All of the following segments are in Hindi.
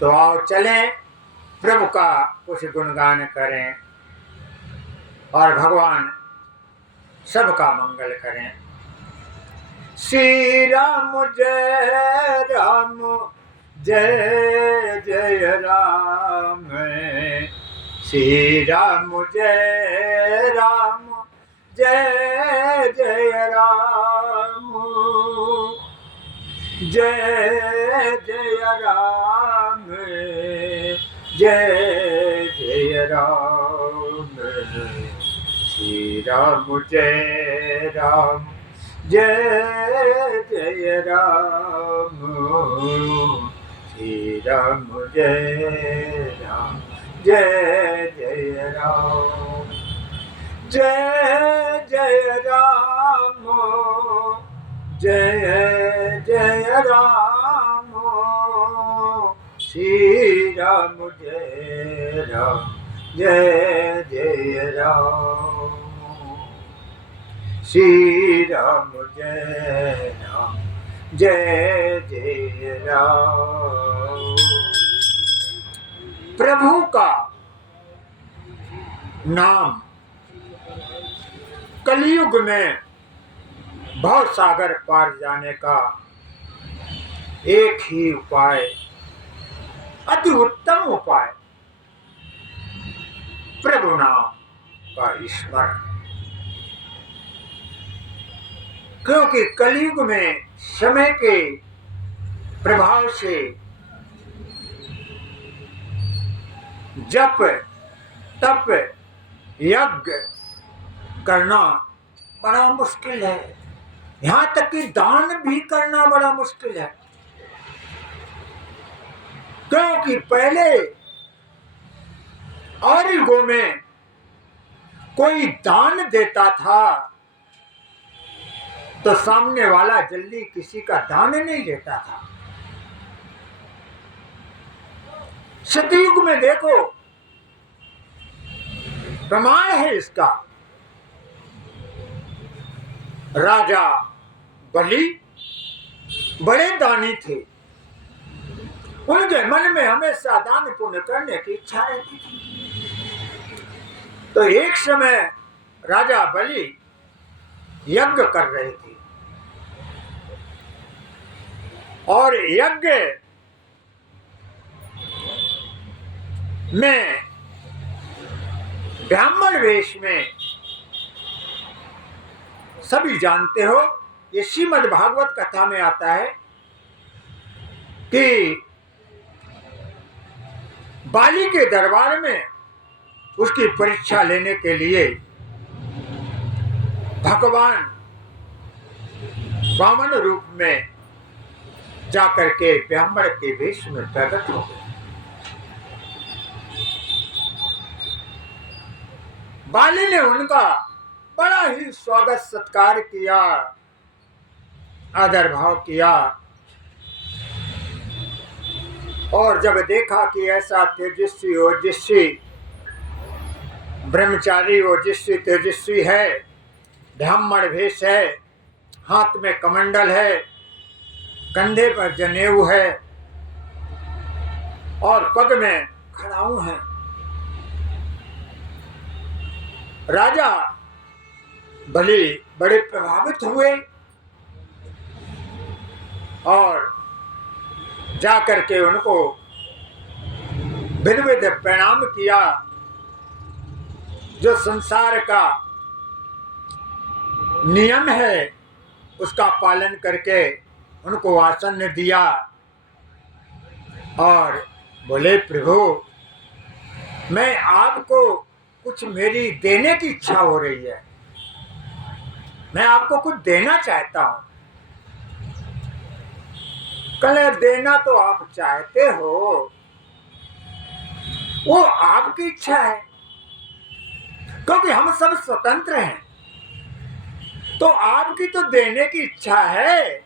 तो आओ चलें, प्रभु का कुछ गुणगान करें और भगवान सबका मंगल करें। श्री राम जय राम जय जय राम, श्री राम जय राम जय जय राम, जय जय राम जय जय राम, श्री राम जय राम जय जय राम, श्री राम जय राम जय जय राम, जय जय राम जय जय राम, श्री राम जय राम जय जय राम, श्री राम जय राम जय जय राम। प्रभु का नाम कलयुग में भव सागर पार जाने का एक ही उपाय, अति उत्तम उपाय, प्रभु नाम का स्मरण। क्योंकि कलयुग में समय के प्रभाव से जप तप यज्ञ करना बड़ा मुश्किल है, यहाँ तक कि दान भी करना बड़ा मुश्किल है। क्योंकि पहले और युगों में कोई दान देता था तो सामने वाला जल्दी किसी का दान नहीं लेता था। सतयुग में देखो, प्रमाण है इसका। राजा बलि बड़े दानी थे, उनके मन में हमेशा दान पुण्य करने की इच्छा रहती थी। तो एक समय राजा बलि यज्ञ कर रहे थे और यज्ञ में ब्राह्मण वेश में, सभी जानते हो ये श्रीमद् भागवत कथा में आता है कि बाली के दरबार में उसकी परीक्षा लेने के लिए भगवान वामन रूप में जाकर के ब्राह्मण के वेश में प्रकट हो गए। बाली ने उनका बड़ा ही स्वागत सत्कार किया, आदर भाव किया, और जब देखा कि ऐसा तेजस्वी ओजस्वी ब्रह्मचारी ओजस्वी तेजस्वी है, ब्राह्मण वेश है, हाथ में कमंडल है, कंधे पर जनेऊ है और पग में खड़ाऊ है, राजा बलि बड़े प्रभावित हुए और जाकर के उनको विधिवत प्रणाम किया। जो संसार का नियम है उसका पालन करके उनको आसन दिया और बोले, प्रभु मैं आपको कुछ मेरी देने की इच्छा हो रही है, मैं आपको कुछ देना चाहता हूं। कहे देना तो आप चाहते हो, वो आपकी इच्छा है, क्योंकि हम सब स्वतंत्र हैं, तो आपकी तो देने की इच्छा है,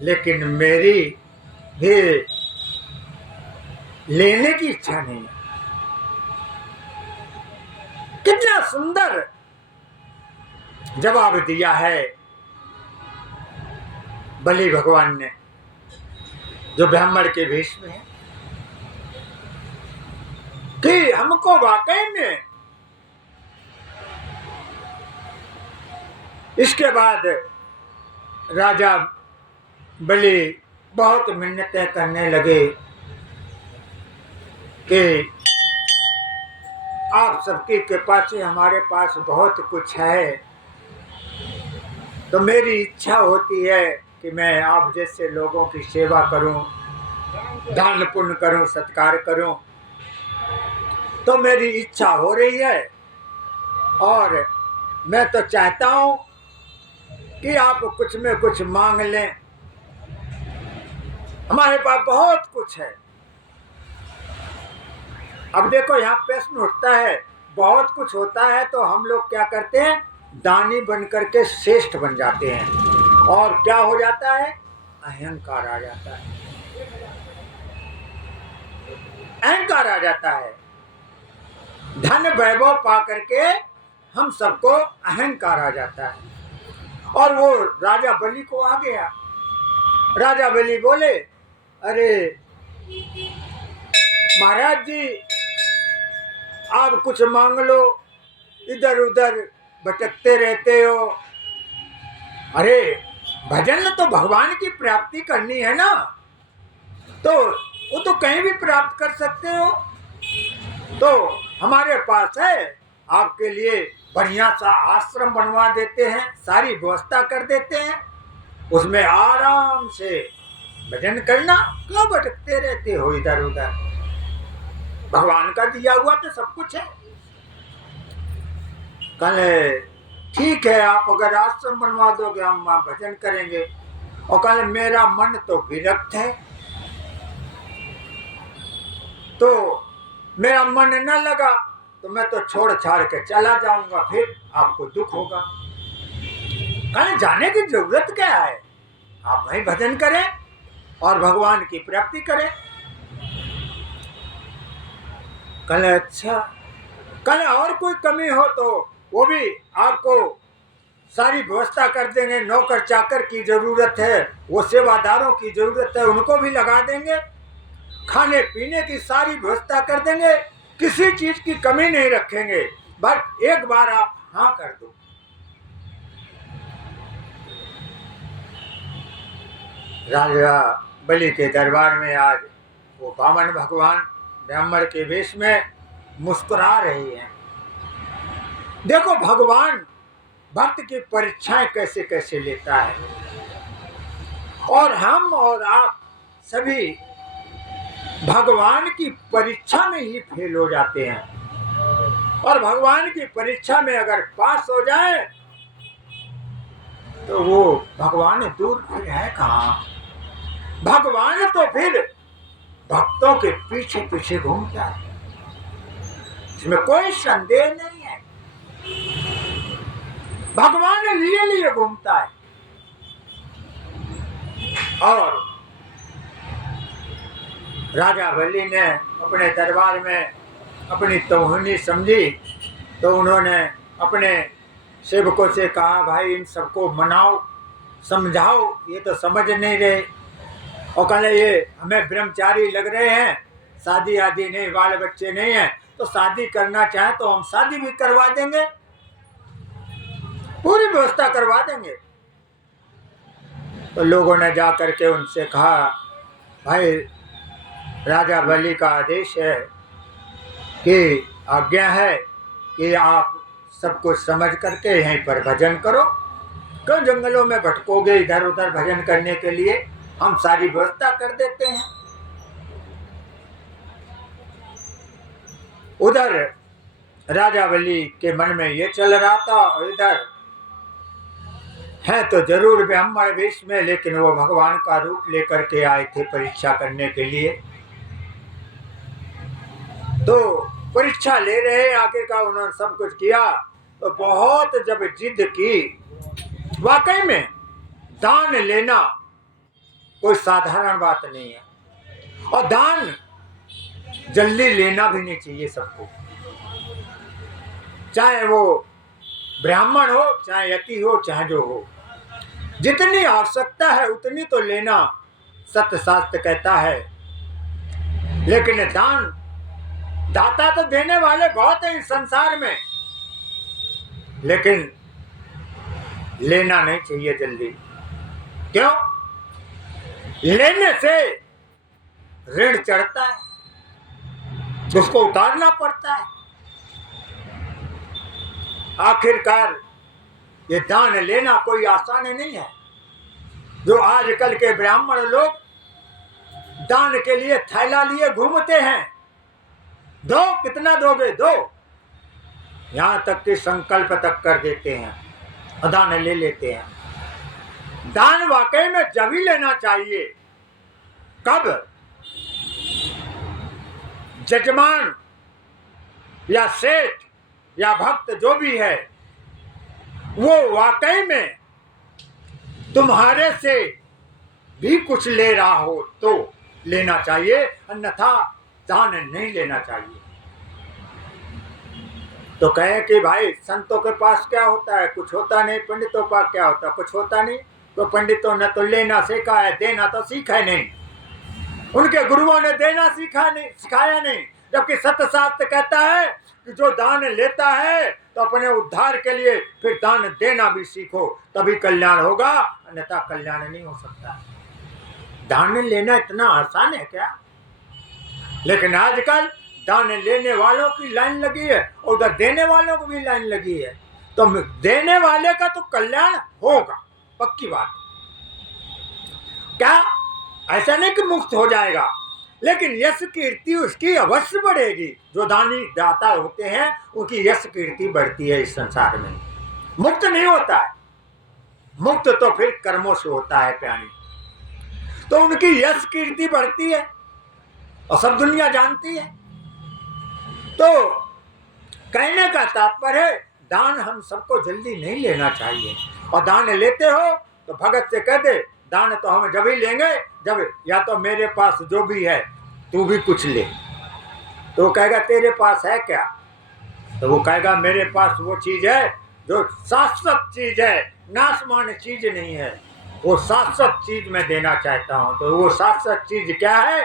लेकिन मेरी भी लेने की इच्छा नहीं है। कितना सुंदर जवाब दिया है बलि भगवान ने, जो ब्राह्मण के वेश में है। कि हमको वाकई में इसके बाद राजा बलि बहुत मिन्नतें करने लगे कि आप सबकी कृपा से हमारे पास बहुत कुछ है, तो मेरी इच्छा होती है कि मैं आप जैसे लोगों की सेवा करूं, दान पुण्य करूं, सत्कार करूं। तो मेरी इच्छा हो रही है और मैं तो चाहता हूं कि आप कुछ में कुछ मांग लें। हमारे पास बहुत कुछ है। अब देखो यहाँ प्रश्न उठता है, बहुत कुछ होता है तो हम लोग क्या करते हैं, दानी बन करके श्रेष्ठ बन जाते हैं और क्या हो जाता है, अहंकार आ जाता है। अहंकार आ जाता है। धन वैभव पा करके हम सबको अहंकार आ जाता है। और वो राजा बलि को आ गया। राजा बलि बोले, अरे महाराज जी, आप कुछ मांग लो, इधर उधर भटकते रहते हो। अरे भजन तो भगवान की प्राप्ति करनी है ना, तो वो तो कहीं भी प्राप्त कर सकते हो। तो हमारे पास है, आपके लिए बढ़िया सा आश्रम बनवा देते हैं, सारी व्यवस्था कर देते हैं, उसमें आराम से भजन करना। क्यों भटकते रहते हो इधर उधर, भगवान का दिया हुआ तो सब कुछ है। कल ठीक है, आप अगर आश्रम बनवा दोगे हम वहां भजन करेंगे। और कल मेरा मन तो विरक्त है, तो मेरा मन न लगा तो मैं तो छोड़ छाड़ के चला जाऊंगा, फिर आपको दुख होगा। कल जाने की जरूरत क्या है, आप वहीं भजन करें और भगवान की प्राप्ति करें। कल अच्छा, कल और कोई कमी हो तो वो भी आपको सारी व्यवस्था कर देंगे। नौकर चाकर की जरूरत है, वो सेवादारों की जरूरत है, उनको भी लगा देंगे। खाने पीने की सारी व्यवस्था कर देंगे, किसी चीज की कमी नहीं रखेंगे। बस एक बार आप हाँ कर दो। राजा बलि के दरबार में आज वो वामन भगवान ब्राह्मण के वेश में मुस्कुरा रही हैं। देखो भगवान भक्त की परीक्षाएं कैसे कैसे लेता है, और हम और आप सभी भगवान की परीक्षा में ही फेल हो जाते हैं। और भगवान की परीक्षा में अगर पास हो जाए तो वो भगवान दूर फिर है कहाँ। भगवान तो फिर भक्तों के पीछे पीछे घूमता है, इसमें कोई संदेह नहीं है। भगवान लिए लिए घूमता है। और राजा बलि ने अपने दरबार में अपनी तौहीनी समझी, तो उन्होंने अपने सेवकों से कहा, भाई इन सबको मनाओ, समझाओ, ये तो समझ नहीं रहे। और कहले ये हमें ब्रह्मचारी लग रहे हैं, शादी आदि नहीं, बाल बच्चे नहीं हैं, तो शादी करना चाहे तो हम शादी भी करवा देंगे, पूरी व्यवस्था करवा देंगे। तो लोगों ने जा करके उनसे कहा, भाई राजा बलि का आदेश है कि आज्ञा है कि आप सब कुछ समझ करके यहीं पर भजन करो। क्यों जंगलों में भटकोगे इधर उधर भजन करने के लिए, हम सारी व्यवस्था कर देते हैं। उधर राजा बलि के मन में ये चल रहा था, और इधर है तो जरूर ब्राह्मण वेश में, लेकिन वो भगवान का रूप लेकर के आए थे परीक्षा करने के लिए। तो परीक्षा ले रहे, आखिरकार उन्होंने सब कुछ किया। तो बहुत जब जिद की, वाकई में दान लेना कोई साधारण बात नहीं है, और दान जल्दी लेना भी नहीं चाहिए सबको, चाहे वो ब्राह्मण हो, चाहे यति हो, चाहे जो हो। जितनी आवश्यकता है उतनी तो लेना सत्य शास्त्र कहता है। लेकिन दान दाता तो देने वाले बहुत हैं इस संसार में, लेकिन लेना नहीं चाहिए जल्दी। क्यों? लेने से ऋण चढ़ता है, उसको उतारना पड़ता है। आखिरकार ये दान लेना कोई आसान नहीं है। जो आजकल के ब्राह्मण लोग दान के लिए थैला लिए घूमते हैं, दो, कितना दोगे, दो, यहां तक कि संकल्प तक कर देते हैं और दान ले लेते हैं। दान वाकई में जब ही लेना चाहिए कब जजमान या सेठ या भक्त जो भी है वो वाकई में तुम्हारे से भी कुछ ले रहा हो तो लेना चाहिए, अन्यथा दान नहीं लेना चाहिए। तो कहे कि भाई संतों के पास क्या होता है, कुछ होता नहीं, पंडितों के पास क्या होता है, कुछ होता नहीं। तो पंडितों ने तो लेना सीखा है, देना तो सीखा ही नहीं। उनके गुरुओं ने देना सीखा नहीं, सिखाया नहीं। जबकि सत्य शास्त्र कहता है कि जो दान लेता है तो अपने उद्धार के लिए फिर दान देना भी सीखो, तभी कल्याण होगा, अन्यथा कल्याण नहीं हो सकता। दान लेना इतना आसान है क्या? लेकिन आजकल दान लेने वालों की लाइन लगी है, उधर देने वालों को भी लाइन लगी है। तो देने वाले का तो कल्याण होगा, पक्की बात। क्या ऐसा नहीं कि मुक्त हो जाएगा, लेकिन यश कीर्ति उसकी अवश्य बढ़ेगी। जो दानी दाता होते हैं उनकी यश कीर्ति बढ़ती है इस संसार में। मुक्त नहीं होता है, मुक्त तो फिर कर्मों से होता है प्राणी। तो उनकी यश कीर्ति बढ़ती है और सब दुनिया जानती है। तो कहने का तात्पर्य है दान हम सबको जल्दी नहीं लेना चाहिए। और दान लेते हो तो भगत से कह दे दान तो हम जब ही लेंगे जब या तो मेरे पास जो भी है तू भी कुछ ले। तो वो कहेगा तेरे पास है क्या? तो वो कहेगा मेरे पास वो चीज है जो शाश्वत चीज है, नाशमान चीज नहीं है, वो शाश्वत चीज मैं देना चाहता हूँ। तो वो शाश्वत चीज क्या है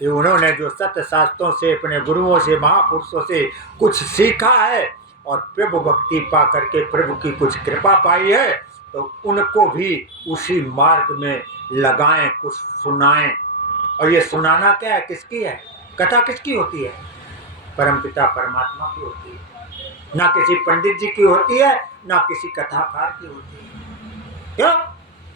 कि उन्होंने जो सत्य शास्त्रों से, अपने गुरुओं से, महापुरुषों से कुछ सीखा है और प्रभु भक्ति पा करके प्रभु की कुछ कृपा पाई है, तो उनको भी उसी मार्ग में लगाएं, कुछ सुनाएं। और ये सुनाना क्या है, किसकी है? कथा किसकी होती है? परमपिता परमात्मा की होती है। ना किसी पंडित जी की होती है, ना किसी कथाकार की होती है। क्यों?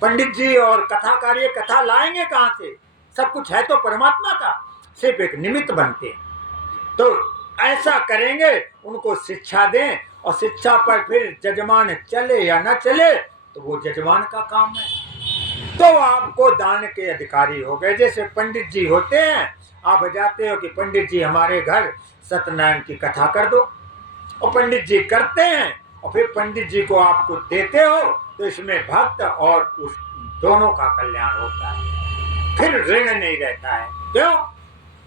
पंडित जी और कथाकार ये कथा लाएंगे कहाँ से? सब कुछ है तो परमात्मा का, सिर्फ एक निमित्त बनते हैं। तो ऐसा करेंगे, उनको शिक्षा दें और शिक्षा पर फिर जजमान चले या न चले तो वो जजमान का काम है। तो आपको दान के अधिकारी हो गए। जैसे पंडित जी होते हैं, आप जाते हो कि पंडित जी हमारे घर सत्यनारायण की कथा कर दो, और पंडित जी करते हैं और फिर पंडित जी को आपको देते हो, तो इसमें भक्त और उस दोनों का कल्याण होता है, फिर ऋण नहीं रहता है। क्यों?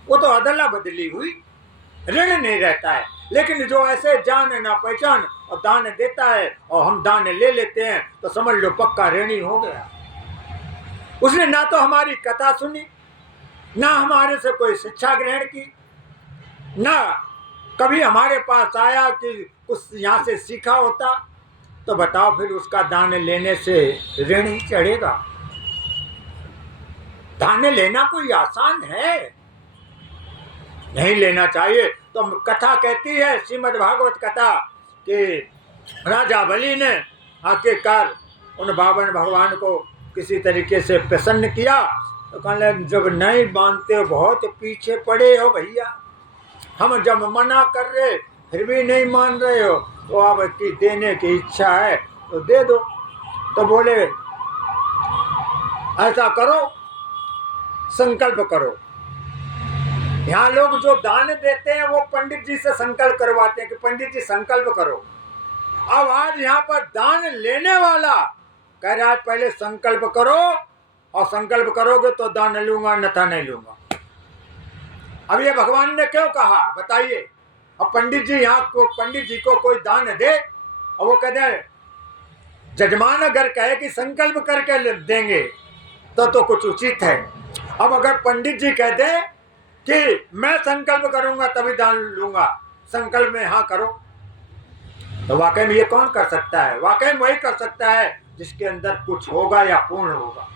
वो तो अदला बदली हुई, ऋण नहीं रहता है। लेकिन जो ऐसे जान ना पहचान और दान देता है और हम दान ले लेते हैं तो समझ लो पक्का ऋणी हो गया। उसने ना तो हमारी कथा सुनी, ना हमारे से कोई शिक्षा ग्रहण की, ना कभी हमारे पास आया कि कुछ यहाँ से सीखा होता। तो बताओ फिर उसका दान लेने से ऋण ही चढ़ेगा? दान लेना कोई आसान है? नहीं लेना चाहिए। तो कथा कहती है, श्रीमद् भागवत कथा, कि राजा बलि ने आखिरकार उन बावन भगवान को किसी तरीके से प्रसन्न किया। तो कहने जब नहीं मानते हो, बहुत पीछे पड़े हो भैया, हम जब मना कर रहे फिर भी नहीं मान रहे हो, तो अब की देने की इच्छा है तो दे दो। तो बोले ऐसा करो, संकल्प करो। यहाँ लोग जो दान देते हैं वो पंडित जी से संकल्प करवाते हैं कि पंडित जी संकल्प करो। अब आज यहाँ पर दान लेने वाला कह रहा है पहले संकल्प करो, और संकल्प करोगे तो दान लूंगा, अन्यथा नहीं लूंगा। अब ये भगवान ने क्यों कहा बताइए? अब पंडित जी यहाँ को, पंडित जी को कोई दान दे और वो कहते हैं, जजमान अगर कहे कि संकल्प करके देंगे तो कुछ उचित है। अब अगर पंडित जी कहते कि मैं संकल्प करूंगा तभी दान लूंगा, संकल्प में हाँ करो। तो वाकई में ये कौन कर सकता है? वाकई में वही कर सकता है जिसके अंदर कुछ होगा या पूर्ण होगा।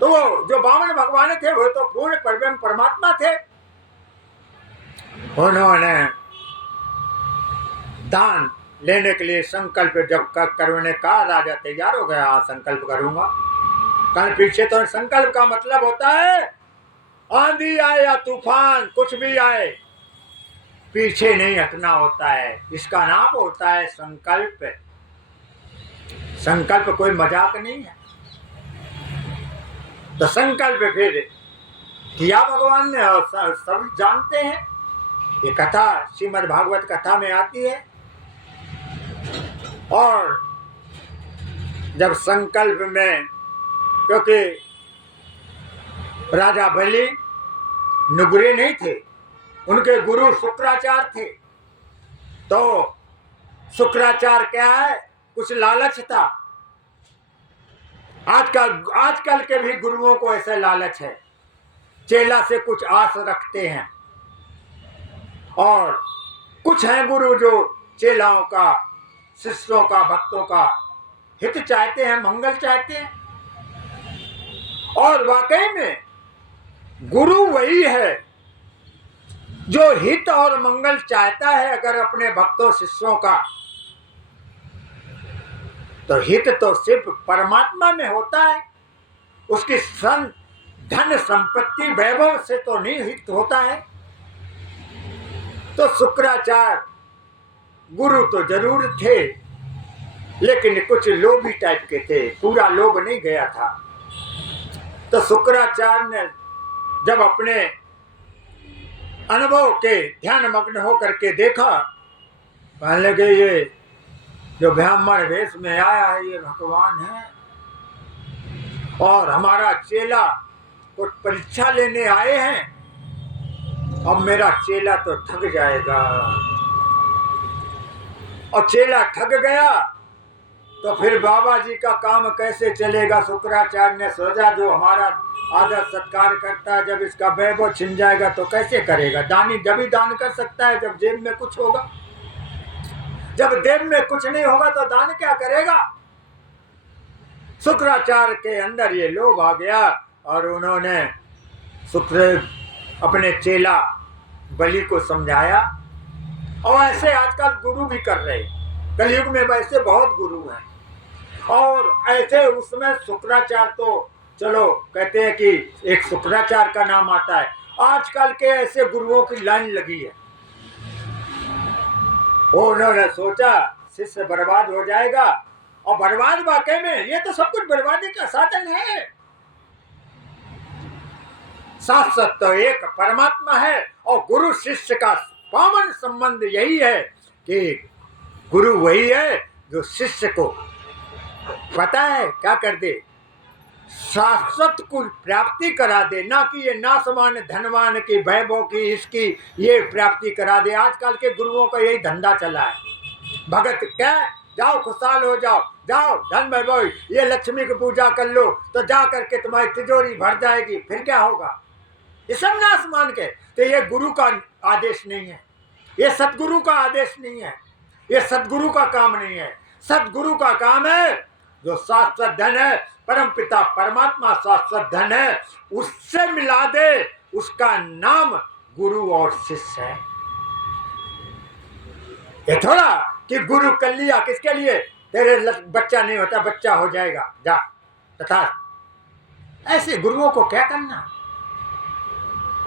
तो वो जो बामन भगवान थे वो तो पूर्ण परब्रह्म परमात्मा थे। उन्होंने दान लेने के लिए संकल्प जब करने का, राजा तैयार हो गया, हाँ संकल्प करूंगा। कल पीछे तो संकल्प का मतलब होता है आंधी आए या तूफान कुछ भी आए, पीछे नहीं हटना होता है। इसका नाम होता है संकल्प। संकल्प कोई मजाक नहीं है। तो संकल्प फिर किया भगवान ने, और सब जानते हैं। ये कथा श्रीमद् भागवत कथा में आती है। और जब संकल्प में, क्योंकि राजा बलि नुगरे नहीं थे, उनके गुरु शुक्राचार्य थे। तो शुक्राचार्य क्या है, कुछ लालच था। आजकल के भी गुरुओं को ऐसे लालच है, चेला से कुछ आस रखते हैं। और कुछ हैं गुरु जो चेलाओं का, शिष्यों का, भक्तों का हित चाहते हैं, मंगल चाहते हैं। और वाकई में गुरु वही है जो हित और मंगल चाहता है। अगर अपने भक्तों शिष्यों का, तो हित तो सिर्फ परमात्मा में होता है। उसकी धन संपत्ति वैभव से तो नहीं हित होता है। तो शुक्राचार्य गुरु तो जरूर थे, लेकिन कुछ लोभी टाइप के थे, पूरा लोभ नहीं गया था। तो शुक्राचार्य ने जब अपने अनुभव के ध्यान मग्न होकर के देखा, कहने लगे ये जो ब्राह्मण वेश में आया है ये भगवान है, और हमारा चेला कुछ परीक्षा लेने आए हैं। अब मेरा चेला तो ठग जाएगा, और चेला ठग गया तो फिर बाबा जी का काम कैसे चलेगा। शुक्राचार्य ने सोचा जो हमारा आदर सत्कार करता है, जब इसका वैभव छिन जाएगा तो कैसे करेगा। दानी जब ही दान कर सकता है जब जेब में कुछ होगा, जब जेब में कुछ नहीं होगा तो दान क्या करेगा। शुक्राचार्य के अंदर ये लोभ आ गया, और उन्होंने अपने चेला बलि को समझाया। और ऐसे आजकल गुरु भी कर रहे, कलयुग में वैसे बहुत गुरु हैं। और ऐसे उसमें शुक्राचार्य तो चलो कहते हैं कि एक शुक्राचार्य का नाम आता है। आजकल के ऐसे गुरुओं की लाइन लगी है। उन्होंने सोचा शिष्य बर्बाद हो जाएगा, और बर्बाद वाकई में ये तो सब कुछ बर्बादी का साधन है। शाश्वत तो एक परमात्मा है, और गुरु शिष्य का पावन संबंध यही है कि गुरु वही है जो शिष्य को पता है क्या कर दे, शाश्वत को प्राप्ति करा दे, ना कि ये नासमान धनवान की, वैभव की, इसकी ये प्राप्ति करा दे। आजकल के गुरुओं का यही धंधा चला है। भगत क्या, जाओ खुशहाल हो जाओ, जाओ धन वैभव, ये लक्ष्मी की पूजा कर लो तो जा करके तुम्हारी तिजोरी भर जाएगी। फिर क्या होगा, ये सब नासमान के। तो ये गुरु का आदेश नहीं है, ये सतगुरु का आदेश नहीं है, ये सतगुरु का काम नहीं है। सतगुरु का काम है जो शाश्वत धन है, परम पिता परमात्मा शाश्वत धन है, उससे मिला दे। उसका नाम गुरु और शिष्य है। ये थोड़ा कि गुरु कर लिया किसके लिए, तेरे बच्चा नहीं होता बच्चा हो जाएगा जा तथा। ऐसे गुरुओं को क्या करना।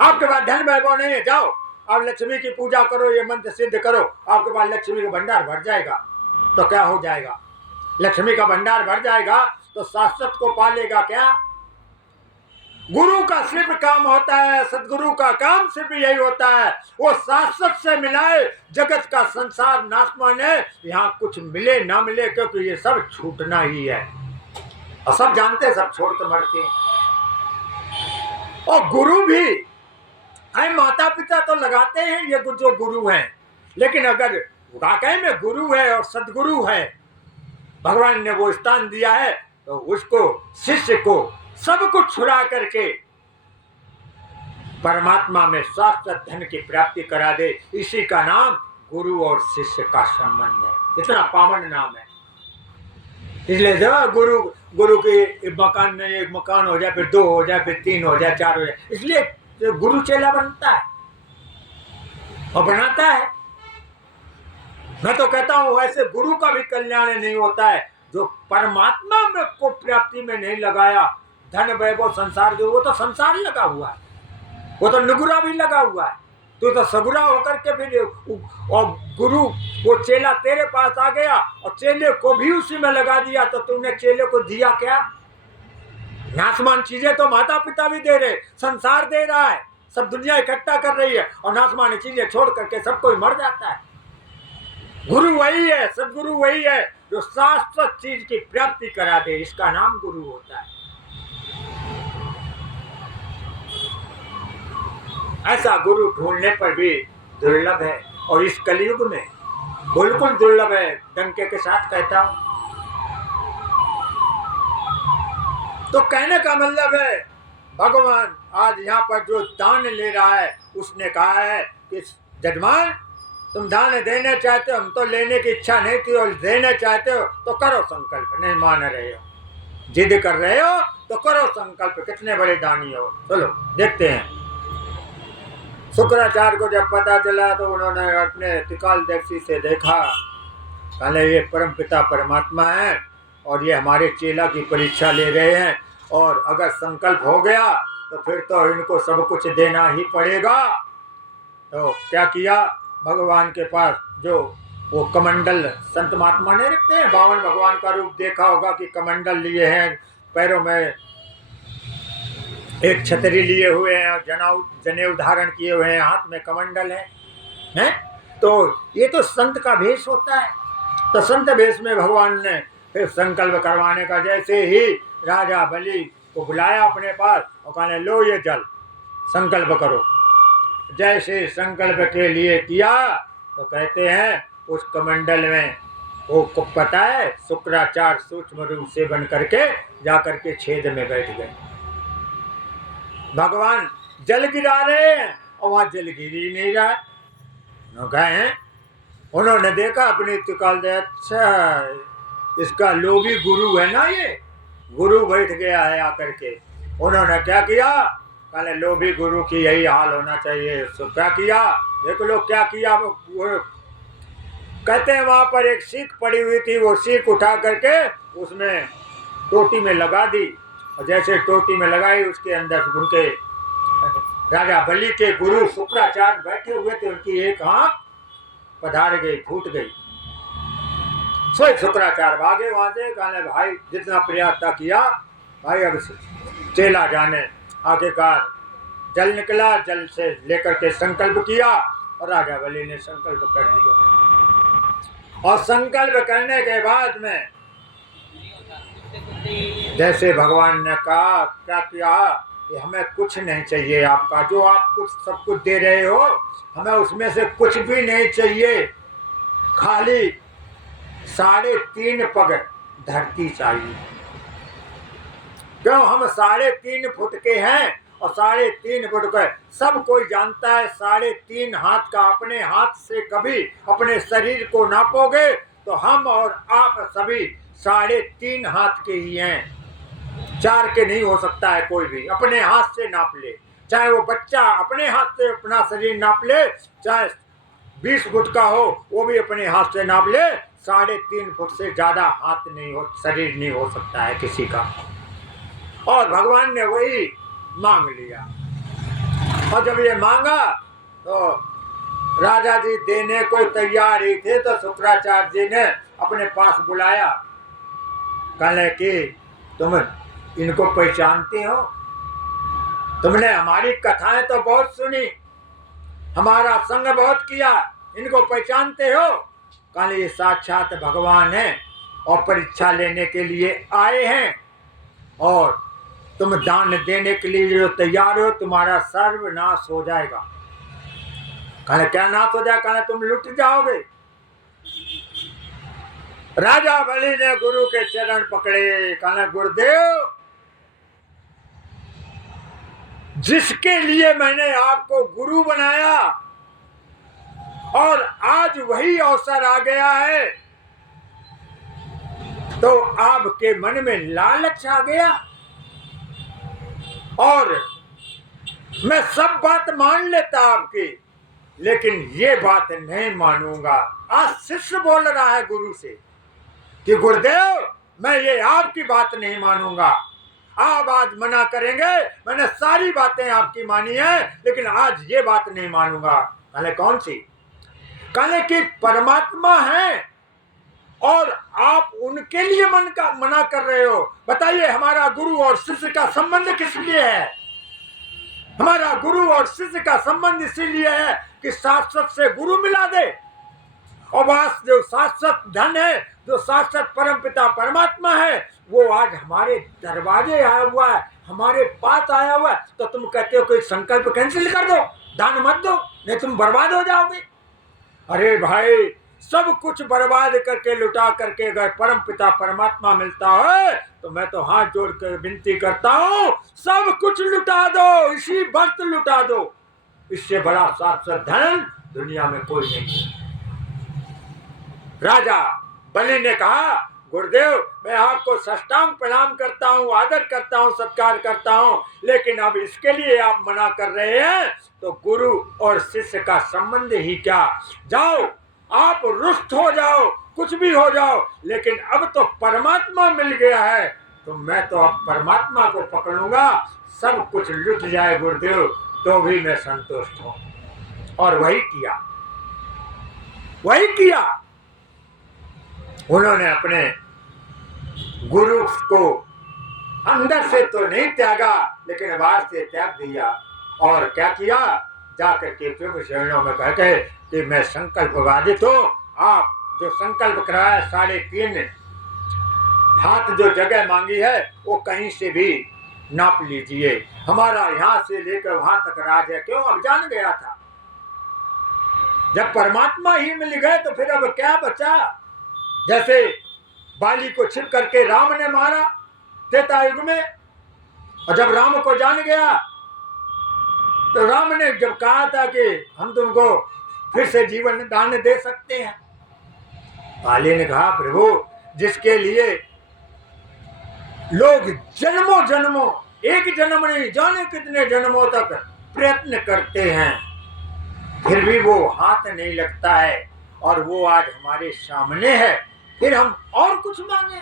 आपके पास धन वैभव नहीं है, जाओ आप लक्ष्मी की पूजा करो, ये मंत्र सिद्ध करो, आपके पास लक्ष्मी का भंडार भर जाएगा। तो क्या हो जाएगा, लक्ष्मी का भंडार भर जाएगा तो शाश्वत को पालेगा क्या। गुरु का सिर्फ काम होता है, सदगुरु का काम सिर्फ यही होता है, वो शाश्वत से मिलाए। जगत का संसार नाशमान है, यहाँ कुछ मिले ना मिले, क्योंकि ये सब छूटना ही है। और सब जानते हैं, सब छोड़ के मरते हैं। और गुरु भी हम माता पिता तो लगाते हैं ये जो गुरु हैं, लेकिन अगर वाकई में गुरु है और सदगुरु है, भगवान ने वो स्थान दिया है, तो उसको शिष्य को सब कुछ छुड़ा करके परमात्मा में शाश्वत धन की प्राप्ति करा दे, इसी का नाम गुरु और शिष्य का संबंध है। इतना पावन नाम है। इसलिए जब गुरु गुरु के मकान में एक मकान हो जाए, फिर 2 हो जाए, फिर 3 हो जाए, 4 हो जाए, इसलिए गुरु चेला बनता है और बनाता है। मैं तो कहता हूं वैसे गुरु का भी कल्याण नहीं होता है जो परमात्मा में को प्राप्ति में नहीं लगाया। धन वैभव संसार जो, वो तो संसार लगा हुआ है, वो तो नुगुरा भी लगा हुआ है। तो सगुरा होकर के फिर और गुरु वो चेला तेरे पास आ गया और चेले को भी उसी में लगा दिया, तो तुमने चेले को दिया क्या? नासमान चीजें तो माता पिता भी दे रहे, संसार दे रहा है, सब दुनिया इकट्ठा कर रही है, और नासमानी चीजें छोड़ करके सब कोई मर जाता है। गुरु वही है, सदगुरु वही है जो शाश्वत चीज की प्राप्ति करा दे, इसका नाम गुरु होता है। ऐसा गुरु ढूंढने पर भी दुर्लभ है, और इस कलयुग में बिल्कुल दुर्लभ है, डंके के साथ कहता हूं। तो कहने का मतलब है भगवान आज यहाँ पर जो दान ले रहा है, उसने कहा है कि जजमान तुम दान देने चाहते हो, हम तो लेने की इच्छा नहीं थी, और देने चाहते हो तो करो संकल्प। नहीं मान रहे हो, जिद कर रहे हो तो करो संकल्प, कितने बड़े दानी हो। चलो देखते हैं। शुक्राचार्य को जब पता चला तो उन्होंने अपने त्रिकालदर्शी से देखा, कहले ये परम पिता परमात्मा है और ये हमारे चेला की परीक्षा ले रहे हैं, और अगर संकल्प हो गया तो फिर तो इनको सब कुछ देना ही पड़ेगा। तो क्या किया, भगवान के पास जो वो कमंडल संत महात्मा ने रखते हैं, 52 भगवान का रूप देखा होगा कि कमंडल लिए हैं, पैरों में एक छतरी लिए हुए हैं, जनेऊ धारण किए हुए हैं, हाथ में कमंडल है? तो ये तो संत का भेष होता है। तो संत भेष में भगवान ने फिर संकल्प करवाने का, जैसे ही राजा बलि को बुलाया अपने पास और कहने लो ये जल, संकल्प करो। जैसे संकल्प के लिए किया तो कहते हैं उस कमंडल में वो को पता है शुक्राचार्य सूक्ष्म रूप से बन करके जाकर के छेद में बैठ गए। भगवान जल गिरा रहे हैं और वहां जल गिर ही नहीं रहा है। गए हैं, उन्होंने देखा अपनी त्रिकाल दे, अच्छा इसका लोभी गुरु है ना, ये गुरु बैठ गया है आकर के। उन्होंने क्या किया, कहले लोभी गुरु की यही हाल होना चाहिए। तो क्या किया, देख लो क्या किया। वो कहते हैं वहां पर एक सीख पड़ी हुई थी, वो सीख उठा करके उसमें टोटी में लगा दी, और जैसे टोटी में लगाई उसके अंदर उनके राजा बलि के गुरु शुक्राचार्य बैठे हुए थे, उनकी एक आंख पधार गई, फूट गई। स्वयं शुक्राचार्य भागे वहां से, कहने भाई जितना प्रयास था किया, भाई अब चेला जाने। आखिरकार जल निकला, जल से लेकर के संकल्प किया और राजा बलि ने संकल्प कर दिया। और संकल्प करने के बाद में जैसे भगवान ने कहा, क्या किया कि हमें कुछ नहीं चाहिए आपका, जो आप कुछ सब कुछ दे रहे हो हमें उसमें से कुछ भी नहीं चाहिए, खाली 3.5 पग धरती चाहिए। क्यों, हम 3.5 फुट के हैं, और 3.5 फुट का सब कोई जानता है। 3.5 हाथ का अपने हाथ से कभी अपने शरीर को नापोगे तो हम और आप सभी 3.5 हाथ के ही हैं, 4 के नहीं हो सकता है। कोई भी अपने हाथ से नाप ले, चाहे वो बच्चा अपने हाथ से अपना शरीर नाप ले, चाहे 20 फुट का हो वो भी अपने हाथ से नाप ले, 3.5 फुट से ज्यादा हाथ नहीं हो, शरीर नहीं हो सकता है किसी का। और भगवान ने वही मांग लिया, और जब ये मांगा तो राजा जी देने को तैयार ही थे, तो शुक्राचार्य जी ने अपने पास बुलाया, कहले कि तुम इनको पहचानते हो, तुमने हमारी कथाएं तो बहुत सुनी, हमारा संग बहुत किया, इनको पहचानते हो? कहले ये साक्षात भगवान है और परीक्षा लेने के लिए आए हैं, और तुम दान देने के लिए जो तैयार हो, तुम्हारा सर्वनाश हो जाएगा। कहले क्या नाश हो जाएगा? कहले तुम लुट जाओगे। राजा बलि ने गुरु के चरण पकड़े, कहले गुरुदेव जिसके लिए मैंने आपको गुरु बनाया और आज वही अवसर आ गया है, तो आपके मन में लालच आ गया और मैं सब बात मान लेता आपकी, लेकिन ये बात नहीं मानूंगा। आज शिष्य बोल रहा है गुरु से कि गुरुदेव मैं ये आपकी बात नहीं मानूंगा, आप आज मना करेंगे, मैंने सारी बातें आपकी मानी है, लेकिन आज ये बात नहीं मानूंगा। कहले कौन सी? कहले कि परमात्मा है और आप उनके लिए मना कर रहे हो। बताइए, हमारा गुरु और शिष्य का संबंध किस लिए है? हमारा गुरु और शिष्य का संबंध इसीलिए है कि शाश्वत से गुरु मिला दे, और वास जो शाश्वत धन है, जो शाश्वत परमपिता परमात्मा है, वो आज हमारे दरवाजे आया हुआ है, हमारे पास आया हुआ है। तो तुम कहते हो कोई संकल्प कैंसिल कर दो, दान मत दो, नहीं तुम बर्बाद हो जाओगे। अरे भाई, सब कुछ बर्बाद करके लुटा करके अगर परम पिता परमात्मा मिलता है तो मैं तो हाथ जोड़ कर विनती करता हूं, सब कुछ लुटा दो, इसी वक्त लुटा दो। इससे बड़ा शाश्वत धन दुनिया में कोई नहीं है। राजा बलि ने कहा, गुरुदेव मैं आपको साष्टांग प्रणाम करता हूँ, आदर करता हूँ, सत्कार करता हूँ, लेकिन अब इसके लिए आप मना कर रहे हैं तो गुरु और शिष्य का संबंध ही क्या। जाओ, आप रुष्ट हो जाओ, कुछ भी हो जाओ, लेकिन अब तो परमात्मा मिल गया है, तो मैं तो अब परमात्मा को पकड़ूंगा, सब कुछ लुट जाए गुरुदेव तो भी मैं संतुष्ट हूं। और वही किया, वही किया। उन्होंने अपने गुरु को अंदर से तो नहीं त्यागा, लेकिन बाहर से त्याग दिया। और क्या किया? जाकर के प्रभु शरणों में कहते कि मैं संकल्प बाधित हूं, आप जो संकल्प कराया 3.5 हाथ जो जगह मांगी है वो कहीं से भी नाप लीजिए, हमारा यहाँ से लेकर वहां तक राज है। क्यों? अब जान गया था, जब परमात्मा ही मिल गए तो फिर अब क्या बचा। जैसे बाली को छिप करके राम ने मारा त्रेता युग में, और जब राम को जान गया तो राम ने जब कहा था कि हम तुमको फिर से जीवन दान दे सकते हैं, बाली ने कहा प्रभु जिसके लिए लोग जन्मों जन्मों, एक जन्म नहीं जाने कितने जन्मों तक प्रयत्न करते हैं, फिर भी वो हाथ नहीं लगता है, और वो आज हमारे सामने है, फिर हम और कुछ मांगे।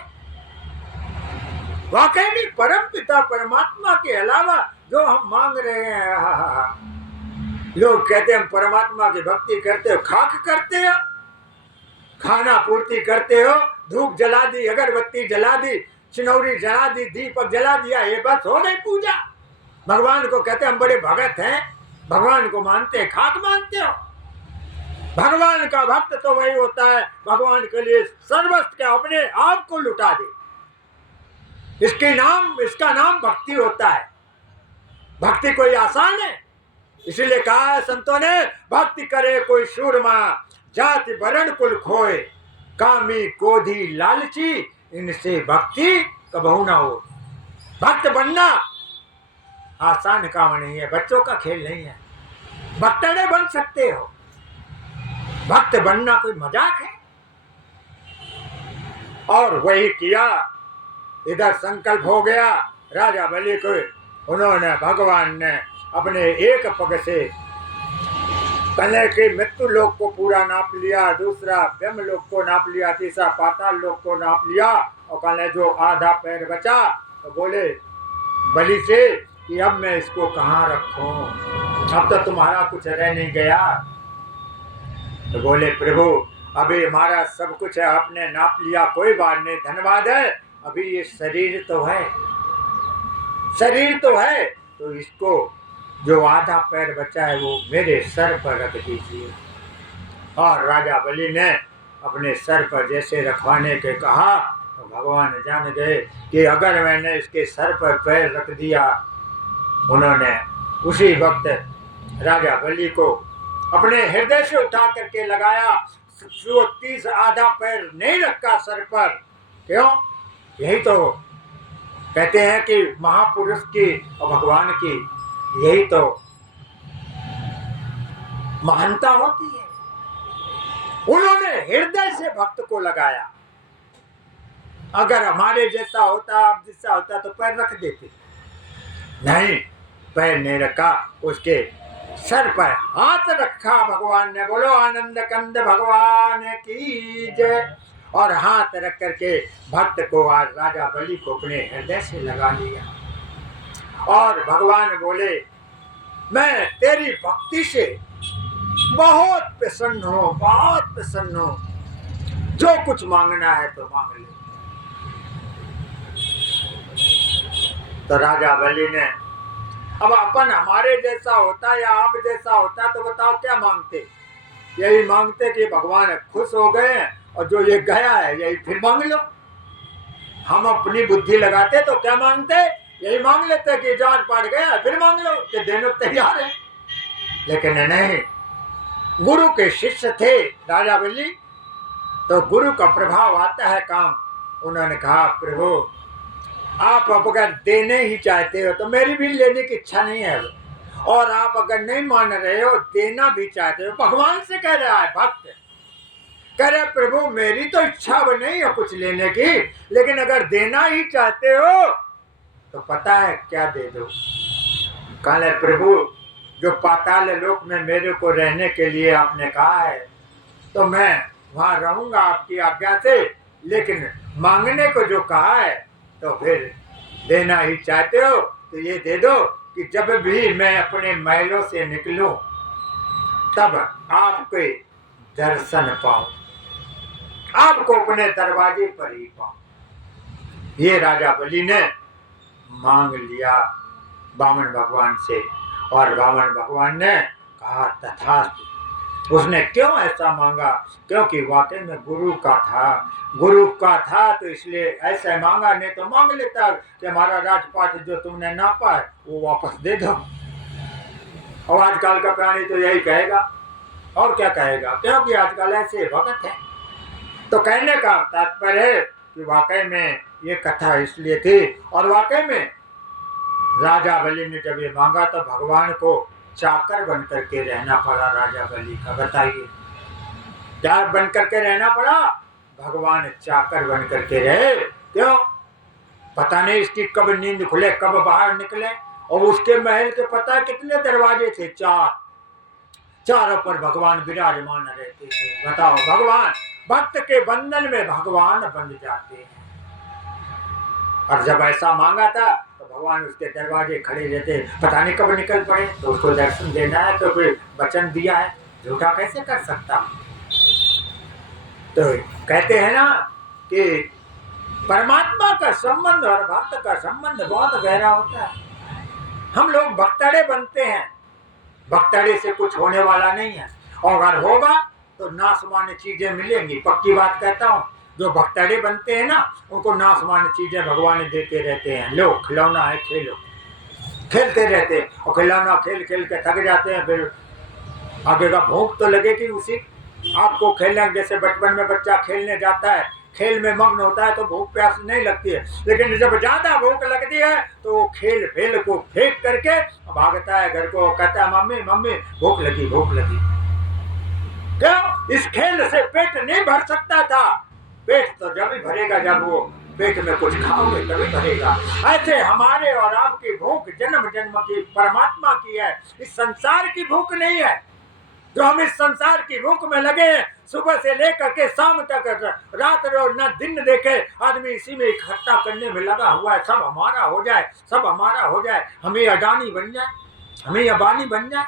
वाकई में परम पिता परमात्मा के अलावा जो हम मांग रहे हैं, लोग कहते हैं हम परमात्मा की भक्ति करते हो, खाक करते हो, खाना पूर्ति करते हो, धूप जला दी, अगरबत्ती जला दी, चिनौरी जला दी, दीपक जला दिया, ये बस हो गई पूजा। भगवान को कहते हम बड़े भगत हैं, भगवान को मानते हैं, खाक मानते हो। भगवान का भक्त तो वही होता है भगवान के लिए सर्वस्व के अपने आप को लुटा दे, इसका नाम भक्ति होता है। भक्ति कोई आसान है, इसीलिए कहा है संतों ने, भक्ति करे कोई सूरमा, जाति वर्ण कुल खोए, कामी क्रोधी लालची, इनसे भक्ति कबहू ना हो। भक्त बनना आसान काम नहीं है, बच्चों का खेल नहीं है। भक्तड़े बन सकते हो, भक्त बनना कोई मजाक है। और वही किया, इधर संकल्प हो गया राजा बलि को, उन्होंने भगवान ने अपने एक पग से पहले के मृत्यु लोक को पूरा नाप लिया, दूसरा ब्रह्म लोक को नाप लिया, तीसरा पाताल लोक को नाप लिया, और कहने जो आधा पैर बचा तो बोले बलि से कि अब मैं इसको कहाँ रखूं, अब तो तुम्हारा कुछ रह नहीं गया। तो बोले प्रभु अभी हमारा सब कुछ है, आपने नाप लिया, कोई बात नहीं, धन्यवाद है, अभी ये शरीर तो है, शरीर तो है, तो इसको जो आधा पैर बचा है वो मेरे सर पर रख दीजिए। और राजा बलि ने अपने सर पर जैसे रखवाने के कहा तो भगवान जान गए कि अगर मैंने इसके सर पर पैर रख दिया, उन्होंने उसी वक्त राजा बलि को अपने हृदय से उठा करके लगाया। 30 आधा पैर नहीं रखा सर पर। क्यों? यही तो कहते हैं कि महापुरुष की और भगवान की यही तो महानता होती है। उन्होंने हृदय से भक्त को लगाया। अगर हमारे जैसा होता, आप जैसा होता तो पैर रख देते, नहीं, पैर नहीं रखा, उसके सर पर हाथ रखा भगवान ने। बोलो आनंद कंद भगवान की जय। और हाथ रख करके भक्त को आज राजा बलि को अपने हृदय से लगा लिया। और भगवान बोले, मैं तेरी भक्ति से बहुत प्रसन्न हूं, बहुत प्रसन्न हूं, जो कुछ मांगना है तो मांग ले। तो राजा बलि ने, अब अपन हमारे जैसा होता या आप जैसा होता तो बताओ क्या मांगते? यही मांगते कि भगवान खुश हो गए और जो ये गया है यही फिर मांग लो। हम अपनी बुद्धि लगाते तो क्या मांगते? यही मांग लेते कि जाट पाट गया फिर मांग लो, कि देने को तैयार है। लेकिन नहीं, गुरु के शिष्य थे राजा बलि, तो गुरु का प्रभाव आता है काम। उन्होंने कहा, प्रभु आप अगर देने ही चाहते हो तो मेरी भी लेने की इच्छा नहीं है, और आप अगर नहीं मान रहे हो, देना भी चाहते हो, भगवान से कह रहा है भक्त, कह रहे प्रभु मेरी तो इच्छा नहीं है कुछ लेने की, लेकिन अगर देना ही चाहते हो तो पता है क्या दे दो। कहले प्रभु जो पाताल लोक में मेरे को रहने के लिए आपने कहा है तो मैं वहां रहूंगा आपकी आज्ञा से, लेकिन मांगने को जो कहा है तो फिर देना ही चाहते हो तो ये दे दो कि जब भी मैं अपने महलों से निकलूं तब आपके दर्शन पाऊं, आपको अपने दरवाजे पर ही पाऊं। ये राजा बलि ने मांग लिया वामन भगवान से, और वामन भगवान ने कहा तथास्तु। उसने क्यों ऐसा मांगा? क्योंकि वाकई में गुरु का था तो इसलिए ऐसा मांगा, नहीं तो मांग लेता कि हमारा राजपाट जो तुमने नापा है वो वापस दे दो। और आजकल का प्राणी तो यही कहेगा, और क्या कहेगा, क्योंकि आजकल ऐसे भगत है। तो कहने का तात्पर्य है कि वाकई में ये कथा इसलिए थी, और वाकई में राजा बलि ने जब ये मांगा तो भगवान को चाकर बन करके रहना पड़ा राजा बलि का। बताइए क्या बन करके रहना पड़ा? भगवान चाकर बन करके रहे। क्यों? पता नहीं इसकी कब नींद खुले, कब बाहर निकले। और उसके महल के पता है कितने दरवाजे थे? 4। चारों पर भगवान विराजमान रहते थे। बताओ, भगवान भक्त के बंधन में भगवान बंध जाते हैं। और जब ऐसा मांगा था तो भगवान उसके दरवाजे खड़े रहते, पता नहीं कब निकल पड़े। तो उसको दर्शन देना है तो फिर वचन दिया है, झूठा कैसे कर सकता। तो कहते हैं ना कि परमात्मा का संबंध और भक्त का संबंध बहुत गहरा होता है। हम लोग भक्तड़े बनते हैं, भक्तड़े से कुछ होने वाला नहीं है, और अगर होगा तो नासमान चीजें मिलेंगी। पक्की बात कहता हूँ, जो भक्तड़े बनते हैं ना उनको नासमान चीजें भगवान देते रहते हैं। लो खिलौना है, खेलो, खेलते रहते हैं, और खिलौना खेल खेल के थक जाते हैं, फिर आगे का भूख तो लगेगी उसी। आपको खेलना, जैसे बचपन में बच्चा खेलने जाता है, खेल में मग्न होता है तो भूख प्यास नहीं लगती है, लेकिन जब ज्यादा भूख लगती है तो वो खेल फेल को फेंक करके भागता है घर को, कहता है मम्मी मम्मी भूख लगी भूख लगी। क्यों? इस खेल से पेट नहीं भर सकता था। पेट तो जब ही भरेगा जब वो पेट में कुछ खाओगे तभी भरेगा। ऐसे हमारे और आपकी भूख जन्म जन्म की परमात्मा की है, इस संसार की भूख नहीं है। जो हम इस संसार की भूख में लगे हैं, सुबह से लेकर के शाम तक, रात रोज न दिन देखे, आदमी इसी में इकट्ठा करने में लगा हुआ है। सब हमारा हो जाए, सब हमारा हो जाए, हमें अडानी बन जाए, हमें अबानी बन जाए,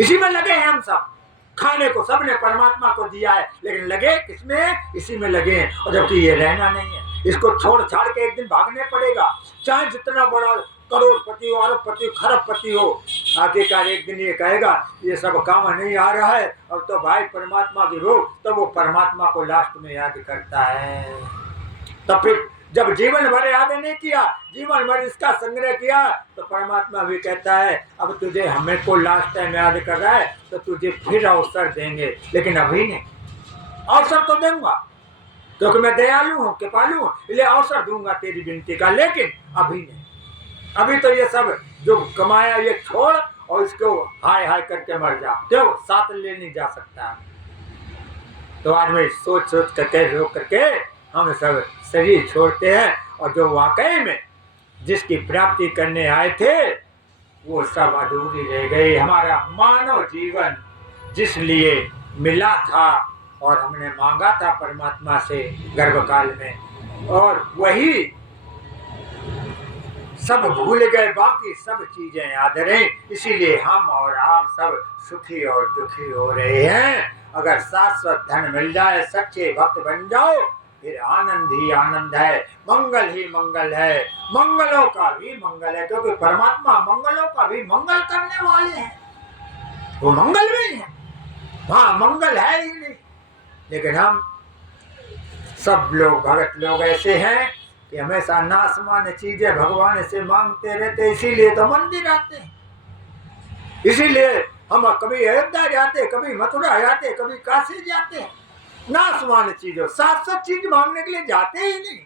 इसी में लगे हैं हम सब। खाने को सबने परमात्मा को दिया है, लेकिन लगे किसमें? इसी में लगे हैं। और जबकि ये रहना नहीं है, इसको छोड़ छाड़ के एक दिन भागने पड़ेगा। चाहे जितना बड़ा करोड़पति हो, अरबपति, खरबपति हो, आखिरकार एक दिन ये कहेगा ये सब काम नहीं आ रहा है, और तो भाई परमात्मा की रूह, तो वो परमात्मा को लास्ट में याद करता है। तो फिर जब जीवन भर याद नहीं किया, जीवन भर इसका संग्रह किया, तो परमात्मा भी कहता है अब तुझे हमें को लास्ट टाइम याद कर रहा है तो तुझे फिर अवसर देंगे, लेकिन अभी नहीं। अवसर तो दूंगा क्योंकि मैं दयालु हूँ, कृपालु हूँ, इसलिए अवसर दूंगा तेरी विनती का, लेकिन अभी नहीं। अभी तो ये सब जो कमाया ये छोड़ और इसको हाय हाय करके मर जा, क्यों साथ ले नहीं जा सकता। तो आदमी सोच सोच करके रो करके हम सब शरीर छोड़ते हैं, और जो वाकई में जिसकी प्राप्ति करने आए थे वो सब अधूरी रह गई। हमारा मानव जीवन जिस लिए मिला था और हमने मांगा था परमात्मा से गर्भकाल में, और वही सब भूल गए, बाकी सब चीजें याद रही। इसीलिए हम और आप सब सुखी और दुखी हो रहे हैं। अगर शाश्वत धन मिल जाए, सच्चे भक्त बन जाओ, फिर आनंद ही आनंद है, मंगल ही मंगल है, मंगलों का भी मंगल है, क्योंकि परमात्मा मंगलों का भी मंगल करने वाले हैं। वो मंगल में है, हाँ मंगल है ही नहीं। लेकिन हम सब लोग भगत लोग ऐसे हैं कि हमेशा नासमान चीजें भगवान से मांगते रहते, इसीलिए तो मंदिर आते हैं। इसीलिए हम कभी अयोध्या जाते, कभी मथुरा जाते, कभी काशी जाते हैं। नासमान चीजों, शाश्वत चीज मांगने के लिए जाते ही नहीं।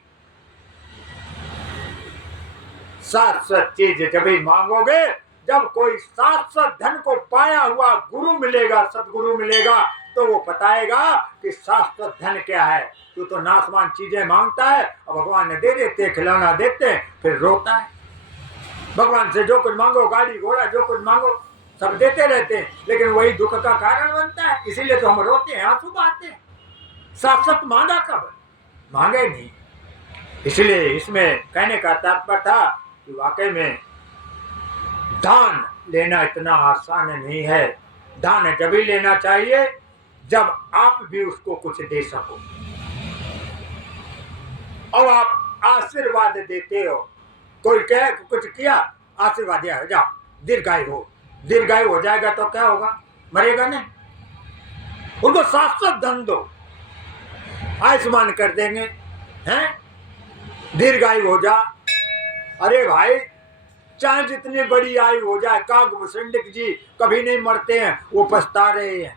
शाश्वत चीज जब ही मांगोगे, जब कोई शाश्वत धन को पाया हुआ गुरु मिलेगा, सदगुरु मिलेगा, तो वो बताएगा कि शाश्वत धन क्या है। तू तो नासमान चीजें मांगता है, और भगवान ने दे देते, खिलौना देते हैं, फिर रोता है। भगवान से जो कुछ मांगो, गाड़ी घोड़ा जो कुछ मांगो, सब देते रहते हैं, लेकिन वही दुख का कारण बनता है। इसीलिए तो हम रोते हैं, आंसू बहाते हैं। शाश्वत मांगा कब? मांगे नहीं। इसलिए इसमें कहने का तात्पर्य था कि वाकई में दान लेना इतना आसान नहीं है। दान जब ही लेना चाहिए जब आप भी उसको कुछ दे सको, और आप आशीर्वाद देते हो। कोई कहे कुछ किया, आशीर्वाद दिया, जाओ दीर्घायु हो। दीर्घायु हो जाएगा तो क्या होगा? मरेगा नहीं। उनको शाश्वत धन दो, आयुष्मान कर देंगे, हैं? दीर्घायु हो जा। अरे भाई, चाहे जितनी बड़ी आयु हो जाए, कागभूषण जी कभी नहीं मरते हैं, वो पछता रहे हैं,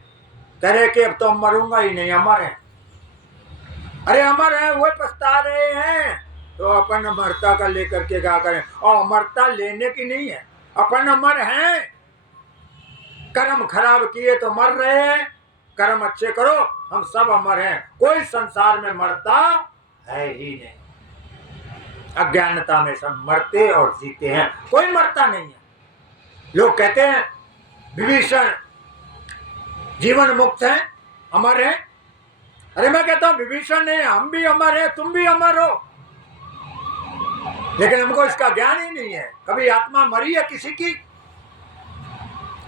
कह रहे कि अब तो मरूंगा ही नहीं, अमर है। अरे अमर है, वो पछता रहे हैं। तो अपन अमरता का लेकर के क्या करें? और अमरता लेने की नहीं है, अपन अमर हैं। कर्म खराब किए तो मर रहे हैं, कर्म अच्छे करो, हम सब अमर हैं। कोई संसार में मरता है ही नहीं। अज्ञानता में सब मरते और जीते हैं, कोई मरता नहीं है। लोग कहते हैं विभीषण जीवन मुक्त है, अमर है। अरे मैं कहता हूं विभीषण नहीं, हम भी अमर है, तुम भी अमर हो, लेकिन हमको इसका ज्ञान ही नहीं है। कभी आत्मा मरी है किसी की?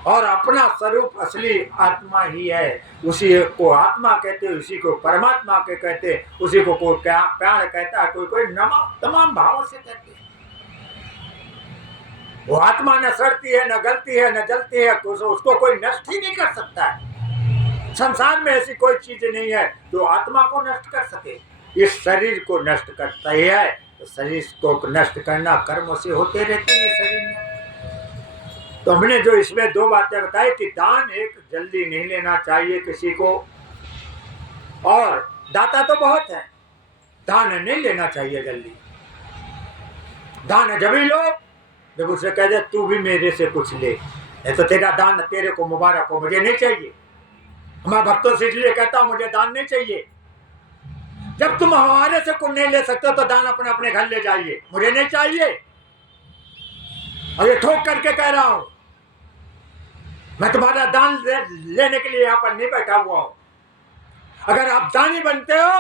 और अपना स्वरूप असली आत्मा ही है। उसी को आत्मा कहते, उसी को परमात्मा के कहते, उसी को कोई प्राण कहता है, कोई कोई तमाम भावों से कहते हैं। वो आत्मा न सड़ती है, न गलती है, न जलती है, उसको कोई नष्ट ही नहीं कर सकता है। संसार में ऐसी कोई चीज नहीं है जो आत्मा को नष्ट कर सके। इस शरीर को नष्ट करता ही है, तो शरीर को नष्ट करना कर्मों से होते रहते हैं शरीर में। तो हमने जो इसमें दो बातें बताई कि दान एक जल्दी नहीं लेना चाहिए किसी को, और दाता तो बहुत है, दान नहीं लेना चाहिए जल्दी। दान जब ही लो जब उसे कह दे तू भी मेरे से कुछ ले, नहीं तो तेरा दान तेरे को मुबारक हो, मुझे नहीं चाहिए। मैं भक्तों से इसलिए कहता हूं मुझे दान नहीं चाहिए। जब तुम हमारे से कुछ नहीं ले सकते तो दान अपने अपने घर ले जाइए, मुझे नहीं चाहिए। और ये ठोक करके कह रहा हूं, मैं तुम्हारा दान लेने के लिए यहाँ पर नहीं बैठा हुआ हूं। अगर आप दानी बनते हो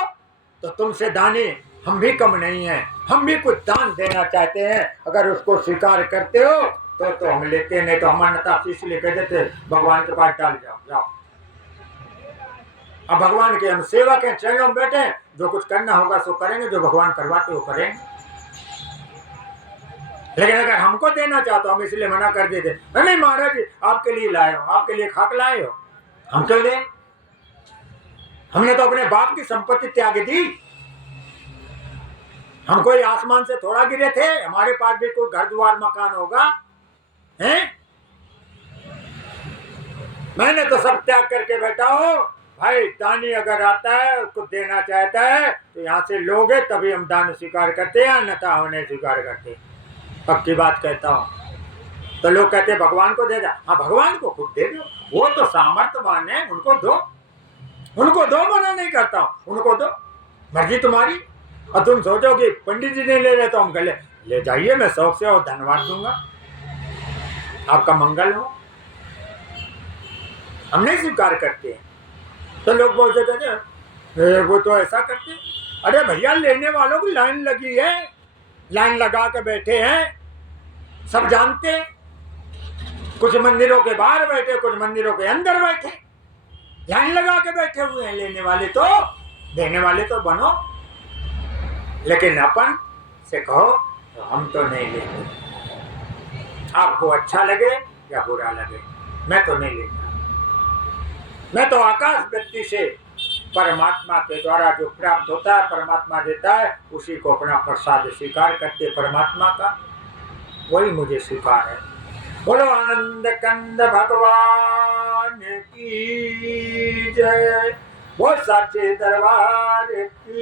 तो तुमसे दानी हम भी कम नहीं है, हम भी कुछ दान देना चाहते हैं। अगर उसको स्वीकार करते हो तो हम लेते, नहीं तो हम अन्यथा इसलिए कह देते भगवान के पास डाल जाओ, जाओ। अब भगवान के हम सेवक हैं, चरणों में बैठे, जो कुछ करना होगा सो करेंगे, जो भगवान करवाते हो करेंगे। लेकिन अगर हमको देना चाहते हो, हम इसलिए मना कर देते, नहीं महाराज जी आपके लिए लाए हो, आपके लिए खाक लाए हो, हम क्यों ले? हमने तो अपने बाप की संपत्ति त्याग दी। हम कोई आसमान से थोड़ा गिरे थे, हमारे पास भी कोई घर द्वार मकान होगा, हैं? मैंने तो सब त्याग करके बैठा हूं। भाई दानी अगर आता है, उसको देना चाहता है तो यहाँ से लोगे तभी हम दान स्वीकार करते हैं, अन्यथा हम नहीं स्वीकार करते। पक्की बात कहता हूँ। तो लोग कहते हैं भगवान को दे दो। हाँ, भगवान को खुद दे दो, वो तो सामर्थ्यवान है, उनको दो, उनको दो, मना नहीं करता हूँ, उनको दो, मर्जी तुम्हारी। और तुम सोचोगे पंडित जी ने ले रहे तो हम कह ले जाइए, मैं शौक से और धन्यवाद दूंगा, आपका मंगल हो। हम नहीं स्वीकार करते हैं। तो लोग बोलते कहते वो तो ऐसा करते। अरे भैया, लेने वालों की लाइन लगी है, लाइन लगा के बैठे हैं, सब जानते हैं। कुछ मंदिरों के बाहर बैठे, कुछ मंदिरों के अंदर बैठे, लाइन लगा के बैठे हुए हैं। लेने वाले तो, देने वाले तो बनो, लेकिन अपन से कहो तो हम तो नहीं लेंगे। आपको अच्छा लगे या बुरा लगे, मैं तो नहीं लेता। मैं तो आकाश व्यक्ति से परमात्मा के द्वारा जो प्राप्त होता है, परमात्मा देता है, उसी को अपना प्रसाद स्वीकार करते परमात्मा का, वही मुझे स्वीकार है। बोलो आनंद कंद भगवान की जय, वो सच्चे दरबार की।